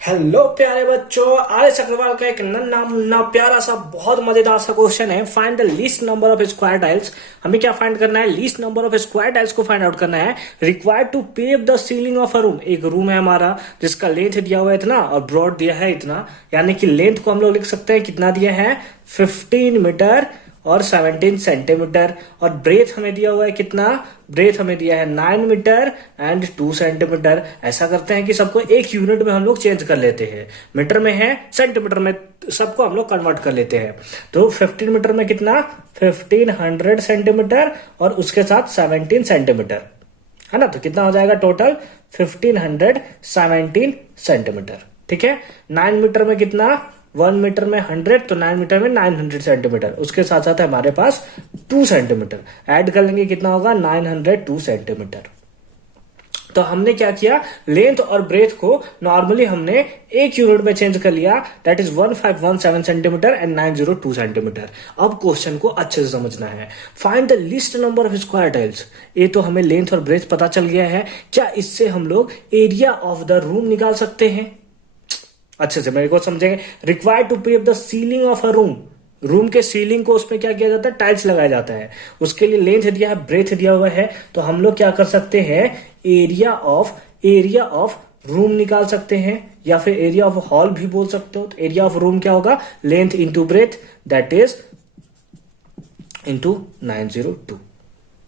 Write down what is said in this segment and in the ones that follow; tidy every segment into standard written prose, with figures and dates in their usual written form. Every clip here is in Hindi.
हेलो प्यारे बच्चों, आर्यस अग्रवाल का एक नन्ना मुन्ना प्यारा सा बहुत मजेदार सा क्वेश्चन है। Find the least number of square tiles. हमें क्या फाइंड करना है? Least number of square tiles को फाइंड आउट करना है। Required to pave the ceiling of a room. एक रूम है हमारा जिसका लेंथ दिया हुआ है इतना और ब्रॉड दिया है इतना, यानी कि लेंथ को हम लोग लिख सकते हैं कितना दिया है 15 मीटर और 17 सेंटीमीटर। और ब्रेथ हमें दिया हुआ है कितना? ब्रेथ हमें दिया है 9 मीटर एंड 2 सेंटीमीटर। ऐसा करते हैं कि सबको एक यूनिट में हम लोग चेंज कर लेते हैं। मीटर में है, सेंटीमीटर में, सबको हम लोग कन्वर्ट कर लेते हैं। तो 15 मीटर में कितना? 1500 सेंटीमीटर और उसके साथ 17 सेंटीमीटर, है ना। तो कितना हो जाएगा टोटल? 1517 सेंटीमीटर। ठीक है। 9 मीटर में कितना? 1 मीटर में 100, तो 9 मीटर में 900 सेंटीमीटर। उसके साथ साथ हमारे पास 2 सेंटीमीटर ऐड कर लेंगे, कितना होगा? 902 सेंटीमीटर। तो हमने क्या किया? लेंथ और ब्रेथ को नॉर्मली हमने एक यूनिट में चेंज कर लिया, that is 1517 centimetre and 902 centimetre. अब क्वेश्चन को अच्छे से समझना है। Find the least number of square tiles. ये तो हमें लेंथ और ब्रेथ पता चल गया है। क्या इससे हम लोग एरिया ऑफ द रूम निकाल सकते हैं? अच्छे से मेरे को समझेंगे। Required to pave the ceiling of a room. Room के सीलिंग को उसमें क्या किया जाता है? टाइल्स लगाया जाता है। उसके लिए लेंथ दिया है, ब्रेथ दिया हुआ है। तो हम लोग क्या कर सकते हैं? एरिया ऑफ रूम निकाल सकते हैं, या फिर एरिया ऑफ हॉल भी बोल सकते हो। तो एरिया ऑफ रूम क्या होगा? Length into breadth, that is into 902।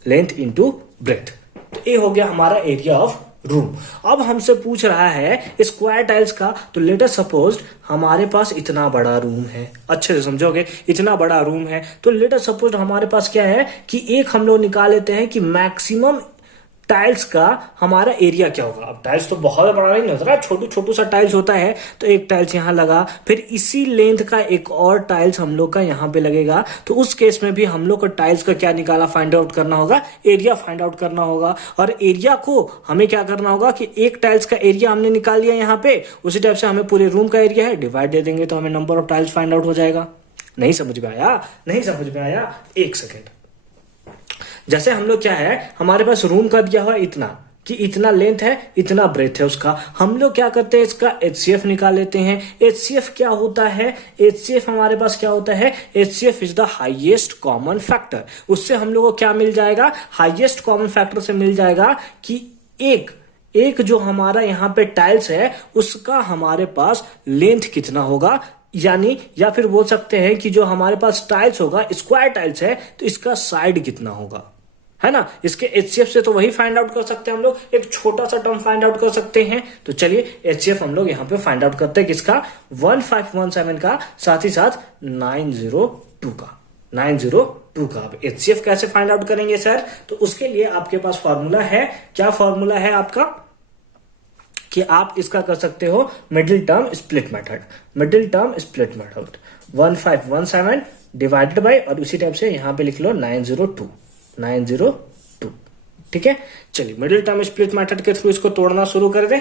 Length into breadth. तो ये हो गया हमारा एरिया ऑफ रूम। अब हमसे पूछ रहा है स्क्वायर टाइल्स का। तो लेट अस सपोज हमारे पास इतना बड़ा रूम है। अच्छे से समझोगे, इतना बड़ा रूम है। तो लेट अस सपोज हमारे पास क्या है कि एक हम लोग निकाल लेते हैं कि मैक्सिमम टाइल्स का हमारा एरिया क्या होगा। अब टाइल्स तो बहुत बड़ा नहीं होता ना, छोटू छोटू सा टाइल्स होता है। तो एक टाइल्स यहां लगा, फिर इसी लेंथ का एक और टाइल्स हम लोग का यहां पे लगेगा। तो उस केस में भी हम लोग को टाइल्स का क्या निकाला? फाइंड आउट करना होगा, एरिया फाइंड आउट करना होगा। और एरिया को हमें क्या करना होगा कि एक टाइल्स का एरिया हमने निकाल लिया यहाँ पे, उसी टाइप से हमें पूरे रूम का एरिया है, डिवाइड दे देंगे तो हमें number of tiles find out हो जाएगा। नहीं समझ में आया? नहीं समझ में आया? एक सेकेंड। जैसे हम लोग क्या है, हमारे पास रूम का दिया हुआ इतना, कि इतना लेंथ है, इतना ब्रेथ है उसका। हम लोग क्या करते हैं? इसका एचसीएफ निकाल लेते हैं। एचसीएफ क्या होता है? एचसीएफ हमारे पास क्या होता है? HCF is the highest common factor. उससे हम लोग को क्या मिल जाएगा? हाईएस्ट कॉमन फैक्टर से मिल जाएगा कि एक जो हमारा यहाँ पे टाइल्स है उसका हमारे पास लेंथ कितना होगा, यानी या फिर बोल सकते हैं कि जो हमारे पास टाइल्स होगा, स्क्वायर टाइल्स है, तो इसका साइड कितना होगा, है ना। इसके एचसीएफ से तो वही फाइंड आउट कर सकते हैं हम लोग, एक छोटा सा टर्म फाइंड आउट कर सकते हैं। तो चलिए एचसीएफ हम लोग यहाँ पे फाइंड आउट करते हैं किसका? 1517 का, साथ ही साथ 902 का। 902 का अब एचसीएफ कैसे फाइंड आउट करेंगे सर? तो उसके लिए आपके पास फॉर्मूला है। क्या फॉर्मूला है आपका? कि आप इसका कर सकते हो middle term split method. Middle term split method 1517 divided by, और उसी टाइप से यहां पे लिख लो 902। ठीक है। चलिए मिडिल टर्म स्प्लिट मेथड के थ्रू इसको तोड़ना शुरू कर दें।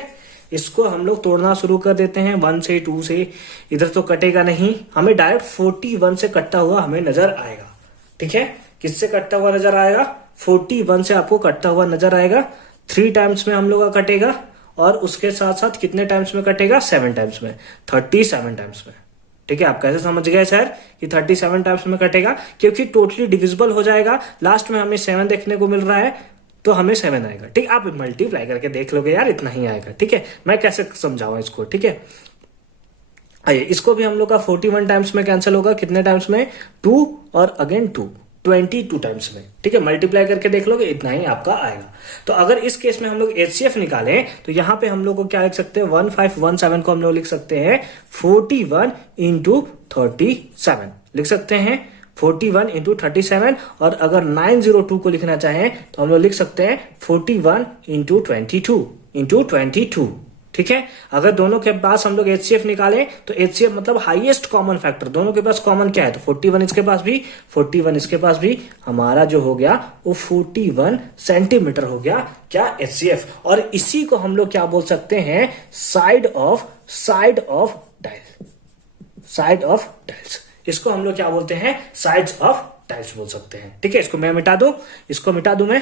इसको हम लोग तोड़ना शुरू कर देते हैं 1 से 2 से। इधर तो कटेगा नहीं, हमें डायरेक्ट 41 से कटता हुआ हमें नजर आएगा। ठीक है। किससे कटता हुआ नजर आएगा? 41 से आपको कटता हुआ नजर आएगा। 3 टाइम्स में हम लोग का कटेगा, और उसके साथ साथ कितने टाइम्स में कटेगा? 7 टाइम्स में, 37 टाइम्स में। ठीक है। आप कैसे समझ गए सर कि 37 टाइम्स में कटेगा? क्योंकि टोटली डिविजिबल हो जाएगा। लास्ट में हमें 7 देखने को मिल रहा है, तो हमें 7 आएगा। ठीक, आप मल्टीप्लाई करके देख लोगे यार, इतना ही आएगा। ठीक है। मैं कैसे समझाऊं इसको? ठीक है। आइए, इसको भी हम लोग का 41 टाइम्स में कैंसिल होगा। कितने टाइम्स में? 2 और अगेन 2, 22 टाइम्स में। ठीक है। मल्टीप्लाई करके देख लोगे, इतना ही आपका आएगा। तो अगर इस केस में हम लोग एचसीएफ निकालें, तो यहां पे हम लोग को क्या लिख सकते हैं? 1517 को हम लोग लिख सकते हैं 41 इंटू 37 लिख सकते हैं, 41 इंटू 37। और अगर 902 को लिखना चाहें तो हम लोग लिख सकते हैं 41 इंटू 22। ठीक है। अगर दोनों के पास हम लोग एचसीएफ निकालें, तो एचसीएफ मतलब हाईएस्ट कॉमन फैक्टर, दोनों के पास कॉमन क्या है? तो 41 इसके पास भी, 41 इसके पास भी, हमारा जो हो गया वो 41 सेंटीमीटर हो गया। क्या? एचसीएफ। और इसी को हम लोग क्या बोल सकते हैं? Side of tiles. इसको हम लोग क्या बोलते हैं? साइड्स ऑफ टाइल्स बोल सकते हैं। ठीक है। इसको मैं मिटा दूं, इसको मिटा दूं मैं।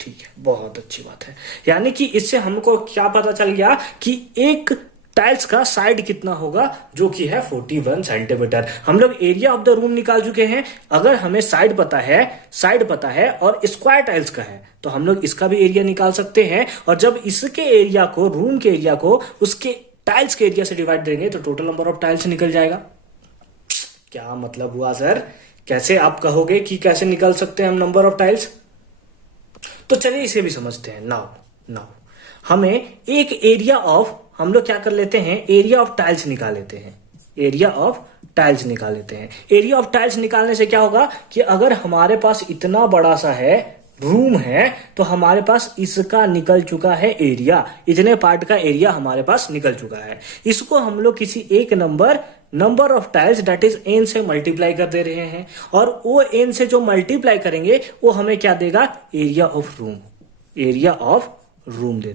ठीक है, बहुत अच्छी बात है। यानी कि इससे हमको क्या पता चल गया कि एक टाइल्स का साइड कितना होगा, जो कि है 41 सेंटीमीटर। हम लोग एरिया ऑफ द रूम निकाल चुके हैं। अगर हमें साइड पता है और स्क्वायर टाइल्स का है तो हम लोग इसका भी एरिया निकाल सकते हैं। और जब इसके एरिया को, रूम के एरिया को उसके टाइल्स के एरिया से डिवाइड देंगे तो टोटल नंबर ऑफ टाइल्स निकल जाएगा। क्या मतलब हुआ सर? कैसे आप कहोगे कि कैसे निकाल सकते हैं हम नंबर ऑफ टाइल्स? तो चलिए इसे भी समझते हैं। नाउ हमें एक एरिया ऑफ, हम लोग क्या कर लेते हैं, एरिया ऑफ टाइल्स निकाल लेते हैं। एरिया ऑफ टाइल्स निकाल लेते हैं। एरिया ऑफ टाइल्स निकालने से क्या होगा कि अगर हमारे पास इतना बड़ा सा है रूम है तो हमारे पास इसका निकल चुका है एरिया, इतने पार्ट का एरिया हमारे पास निकल चुका है। इसको हम लोग किसी एक number of tiles that is n से मल्टीप्लाई कर दे रहे हैं, और वो एन से जो मल्टीप्लाई करेंगे वो हमें क्या देगा, area of room. Area of room दे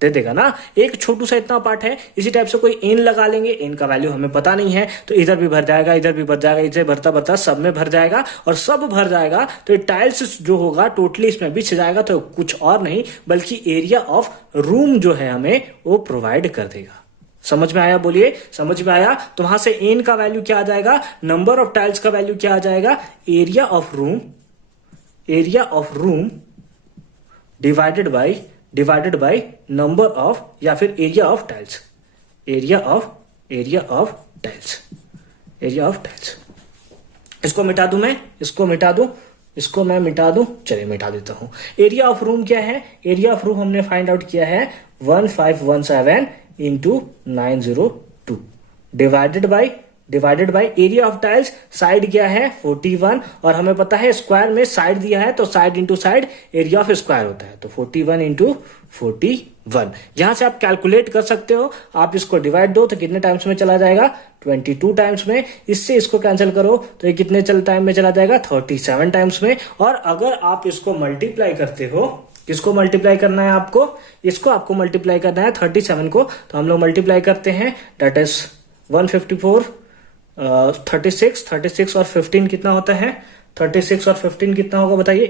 देगा ना। एक छोटू सा इतना पार्ट है, इसी टाइप से कोई एन लगा लेंगे, एन का वैल्यू हमें पता नहीं है तो इधर भी भर जाएगा, इधर भी भर जाएगा, इसे भरता भरता सब में भर जाएगा, और सब भर जाएगा तो टाइल्स जो होगा टोटली इसमें बिछ जाएगा। तो कुछ और नहीं बल्कि एरिया ऑफ रूम जो है हमें वो प्रोवाइड कर देगा। समझ में आया? बोलिए, समझ में आया? तो वहां से एन का वैल्यू क्या आ जाएगा, नंबर ऑफ टाइल्स का वैल्यू क्या आ जाएगा, area of room divided by number of, या फिर area of tiles. Area of tiles. इसको मिटा दूं मैं, इसको मैं मिटा दूं। चलिए मिटा देता हूं। एरिया ऑफ रूम क्या है? एरिया ऑफ रूम हमने फाइंड आउट किया है 1517 into 902 divided by area of tiles. Side क्या है 41, और हमें पता है स्क्वायर में साइड दिया है तो side into side area of square होता है, तो 41 इंटू 41। यहां से आप कैलकुलेट कर सकते हो। आप इसको डिवाइड दो तो कितने टाइम्स में चला जाएगा, 22 टाइम्स में। इससे इसको कैंसिल करो तो ये कितने टाइम में चला जाएगा, 37 टाइम्स में। और अगर आप इसको मल्टीप्लाई करते हो, किसको मल्टीप्लाई करना है आपको, इसको आपको मल्टीप्लाई करना है 37 को, तो हम लोग मल्टीप्लाई करते हैं, दैट इज 154, 36 और 15 कितना होता है, 36 और 15 कितना होगा बताइए,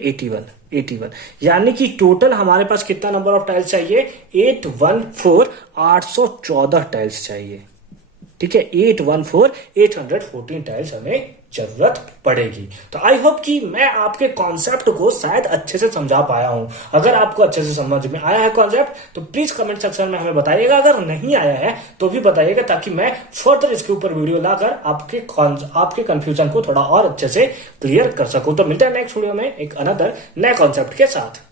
81। यानी कि टोटल हमारे पास कितना नंबर ऑफ टाइल्स चाहिए, 814 टाइल्स चाहिए। ठीक है, 814 टाइल्स हमें जरूरत पड़ेगी। तो आई होप कि मैं आपके कॉन्सेप्ट को शायद अच्छे से समझा पाया हूं। अगर आपको अच्छे से समझ में आया है कॉन्सेप्ट तो प्लीज कमेंट सेक्शन में हमें बताइएगा। अगर नहीं आया है तो भी बताइएगा, ताकि मैं फर्दर इसके ऊपर वीडियो लाकर आपके कंफ्यूजन को थोड़ा और अच्छे से क्लियर कर सकूं। तो मिलते हैं नेक्स्ट वीडियो में एक अनदर नए कॉन्सेप्ट के साथ।